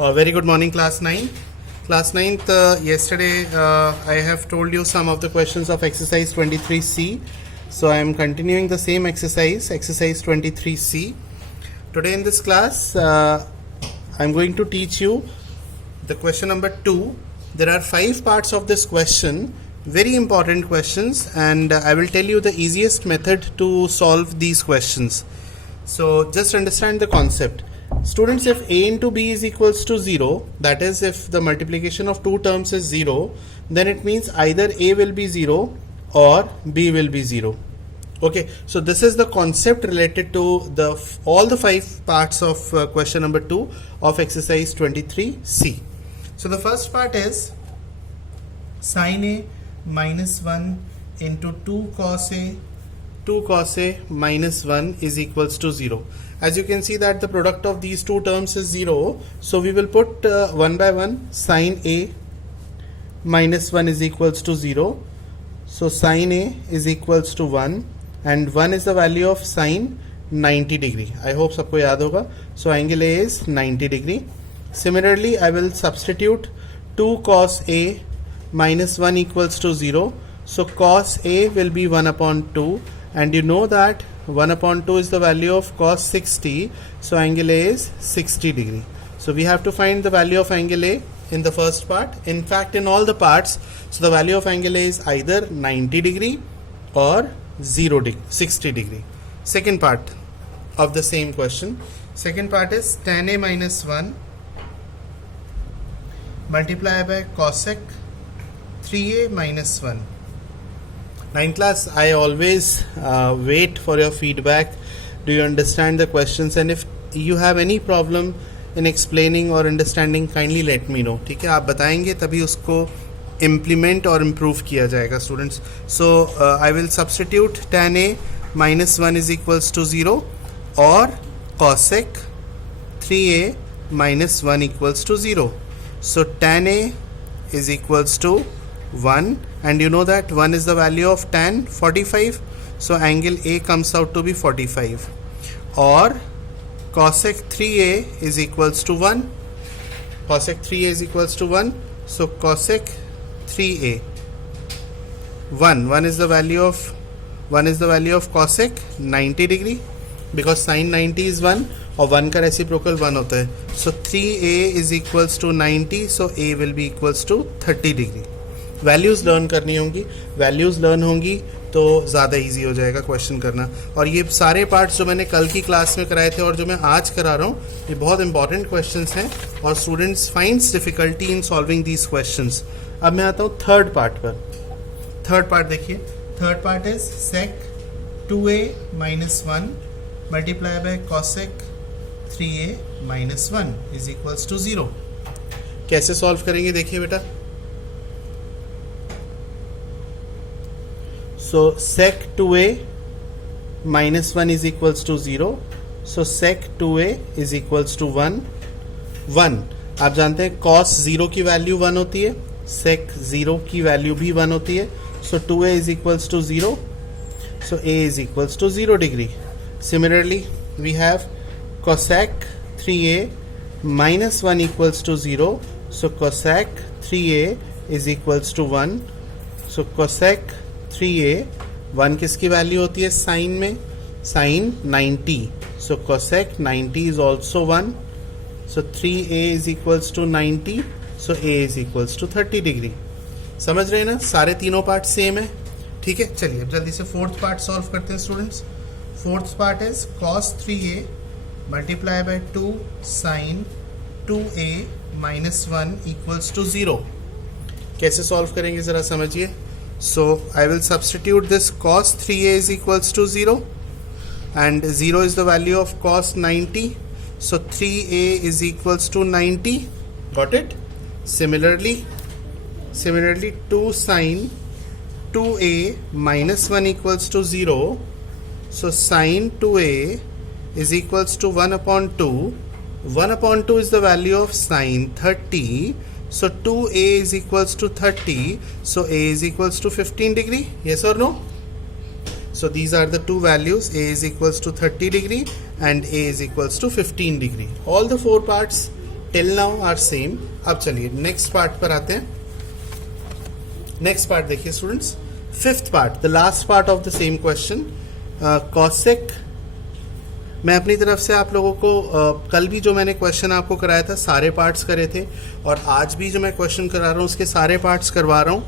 Very good morning, class 9. Class 9th, yesterday I have told you some of the questions of exercise 23C. So I am continuing the same exercise 23C. Today in this class, I am going to teach you the question number 2. There are 5 parts of this question, very important questions, and I will tell you the easiest method to solve these questions. So just understand the concept. Students, if a into b is equals to 0, that is if the multiplication of two terms is 0, then it means either a will be 0 or b will be 0. Okay, so this is the concept related to all the 5 parts of question number 2 of exercise 23C. So the first part is sin a minus 1 into 2 cos a minus 1 is equals to 0. As you can see that the product of these two terms is 0. So we will put 1 by 1 sin a minus 1 is equals to 0. So sin a is equals to 1 and 1 is the value of sin 90 degree. I hope sabko yaad hoga. So angle A is 90 degree. Similarly, I will substitute 2 cos a minus 1 equals to 0. So cos a will be 1 upon 2, and you know that 1 upon 2 is the value of cos 60. So angle A is 60 degree. So we have to find the value of angle A in the first part. In fact, in all the parts, so the value of angle A is either 90 degree or 60 degree. Second part of the same question. Second part is tan A minus 1 multiply by cosec 3a minus 1. Now in class, I always wait for your feedback. Do you understand the questions? And if you have any problem in explaining or understanding, kindly let me know. ठीक है, आप बताएंगे तभी उसको implement और improve किया जाएगा students. So I will substitute tan a minus 1 is equals to 0 or cosec 3a minus 1 equals to 0. So tan a is equals to 1, and you know that 1 is the value of tan 45. So angle A comes out to be 45. Or cosec 3a is equals to 1. Cosec 3a is equals to 1. So cosec 3a 1 is the value of cosec 90 degree, because sin 90 is 1 और 1 का reciprocal 1 होता है. So 3a is equals to 90. So a will be equals to 30 degree. Values learn करनी होंगी, values learn होंगी तो ज़्यादा easy हो जाएगा क्वेश्चन करना. और ये सारे पार्ट्स जो मैंने कल की क्लास में कराए थे और जो मैं आज करा रहा हूँ, ये बहुत इंपॉर्टेंट क्वेश्चंस हैं और students finds difficulty in solving these questions. अब मैं आता हूँ थर्ड पार्ट पर. थर्ड पार्ट देखिए. Third part is sec 2a minus 1 multiply by cosec 3a minus 1 is equals to 0. कैसे सॉल्व करेंगे देखिए बेटा. So sec 2a minus 1 is equals to 0. So sec 2a is equals to 1. आप जानते हैं cos 0 की value 1 होती है, sec 0 की वैल्यू भी 1 होती है. So 2a is equals to 0. So a is equals to 0 degree. Similarly, we have cosec 3a minus 1 equals to 0. So cosec 3a is equals to 1. So cosec 3a 1 किसकी value होती है sine में, sine 90. So cosec 90 is also 1. So 3a is equals to 90. So a is equals to 30 degree. समझ रहे हैं ना, सारे तीनों पार्ट सेम है. ठीक है, चलिए अब जल्दी से फोर्थ पार्ट सॉल्व करते हैं students. Fourth part is cos 3a multiply by 2 sine 2a minus 1 equals to 0. कैसे सॉल्व करेंगे ज़रा समझिए. So I will substitute this cos 3a is equals to 0, and 0 is the value of cos 90. So 3a is equals to 90. Got it? Similarly 2 sin 2a minus 1 equals to 0. So sin 2a is equals to 1 upon 2. 1 upon 2 is the value of sin 30. So 2a is equals to 30. So a is equals to 15 degree. Yes or no? So these are the two values. A is equals to 30 degree and A is equals to 15 degree. All the four parts till now are same. अब चलिए next part पर आते हैं. Next part देखिए students, fifth part, the last part of the same question. Cosec, मैं अपनी तरफ से आप लोगों को कल भी जो मैंने क्वेश्चन आपको कराया था सारे पार्ट्स करे थे, और आज भी जो मैं क्वेश्चन करा रहा हूँ उसके सारे पार्ट्स करवा रहा हूँ,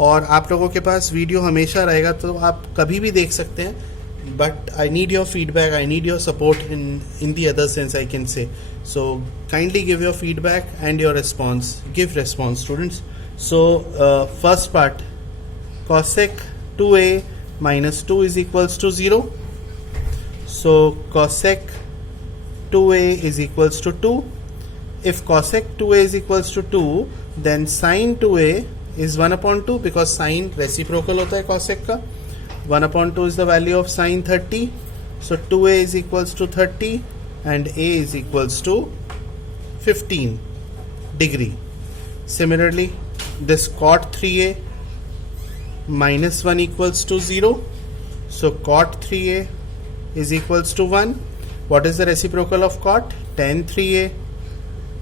और आप लोगों के पास वीडियो हमेशा रहेगा तो आप कभी भी देख सकते हैं. But I need your feedback, I need your support in the other sense I can say. So kindly give your feedback and your response. Give response, students. So first part, cosec 2a minus 2 is equals to 0. So cosec 2a is equals to 2. If cosec 2a is equals to 2, then sin 2a is 1 upon 2, because sin reciprocal होता है cosec का. 1 upon 2 is the value of sin 30. So 2a is equals to 30 and a is equals to 15 degree. Similarly, this cot 3a minus 1 equals to 0. So cot 3a is equals to 1. What is the reciprocal of cot? tan 3a.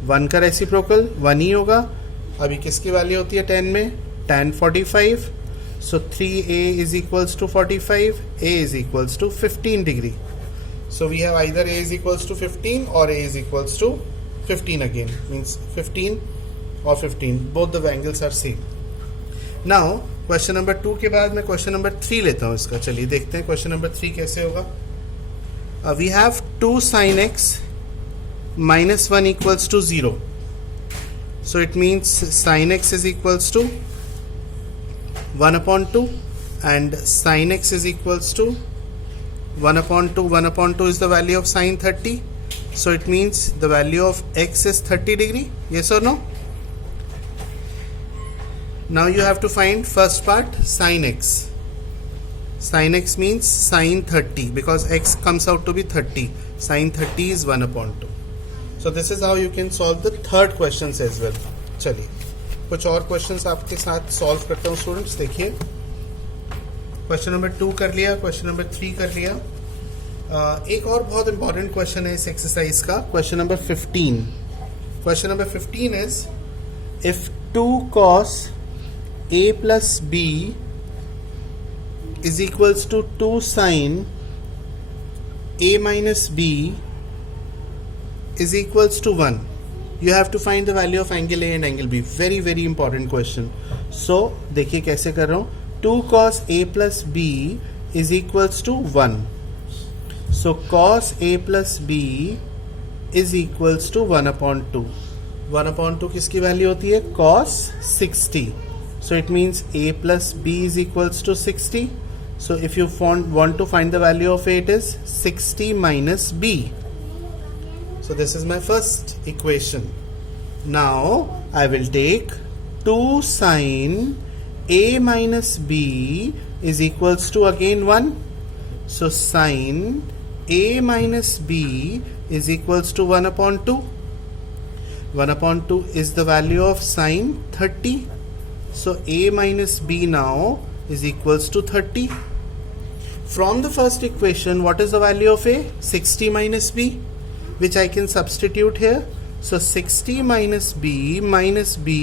1 का reciprocal 1 ही होगा. अभी किसकी value होती है tan में? tan 45. So 3a is equals to 45, a is equals to 15 degree. So we have either a is equals to 15 or a is equals to 15 again. Means 15 or 15. Both the angles are same. Now question number 2 के बाद मैं question number 3 लेता हूँ इसका. चलिए देखते हैं question number 3 कैसे होगा. We have 2 sin x minus 1 equals to 0. So it means sin x is equals to 1 upon 2 and sin x is equals to 1 upon 2. 1 upon 2 is the value of sin 30. So it means the value of x is 30 degree. Yes or no? Now you have to find first part, sin x. Sin x means sin 30, because x comes out to be 30. Sin 30 is 1 upon 2. So this is how you can solve the third questions as well. चलिए कुछ और questions आपके साथ solve करता हूँ students. देखिए question number 2 कर लिया, क्वेश्चन नंबर 3 कर लिया. एक और बहुत इंपॉर्टेंट क्वेश्चन है इस एक्सरसाइज का, question number 15. Question number 15 is if 2 cos a plus b is equals to 2 sin a minus b is equals to 1. You have to find the value of angle A and angle B. Very very important question. So देखिए कैसे कर रहा हूँ. 2 cos A plus B is equals to 1. So cos A plus B is equals to 1 upon 2. 1 upon 2 किसकी value होती है? cos 60. So it means A plus B is equals to 60. So if you want to find the value of A, it is 60 minus B. So this is my first equation. Now I will take 2 sin a minus b is equals to again 1. So sin a minus b is equals to 1 upon 2. 1 upon 2 is the value of sin 30. So a minus b now is equals to 30. From the first equation, what is the value of a? 60 minus b, which I can substitute here. So 60 minus b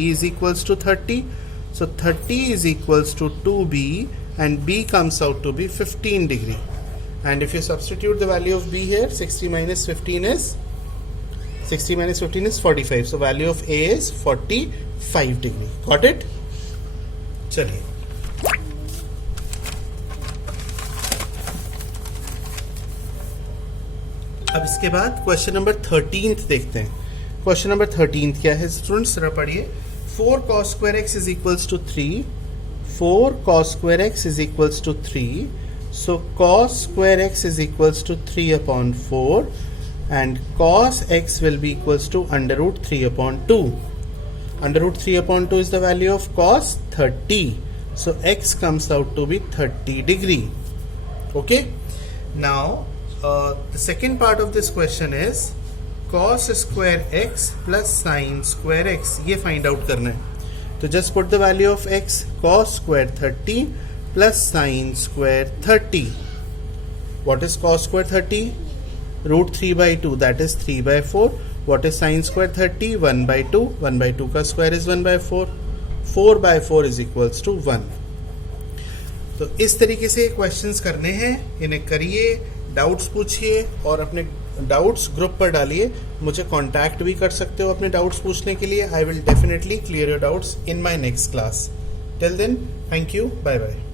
is equals to 30. So 30 is equals to 2b and b comes out to be 15 degree. And if you substitute the value of b here, 60 minus 15 is 45. So value of a is 45 degree. Got it? चलिए अब इसके बाद question number 13 देखते हैं. Question number 13 क्या है students, जरा पढ़िए. 4 cos square x is equals to 3. 4 cos square x is equals to 3. So cos square x is equals to 3 upon 4 and cos x will be equals to under root 3 upon 2. Under root 3 upon 2 is the value of cos 30. So x comes out to be 30 degree. Okay. Now the second part of this question is cos square x plus sin square x. ये find out करना है. तो just put the value of x, cos square 30 plus sin square 30. What is cos square 30? Root 3 by 2, that is 3 by 4. What is sine square 30? 1/2, 1/2 का square is 1/4, 4/4 is equals to 1। तो इस तरीके से questions करने हैं, इन्हें करिए, डाउट्स पूछिए और अपने डाउट्स ग्रुप पर डालिए। मुझे कांटेक्ट भी कर सकते हो अपने डाउट्स पूछने के लिए। I will definitely clear your doubts in my next class. Till then, thank you, bye bye.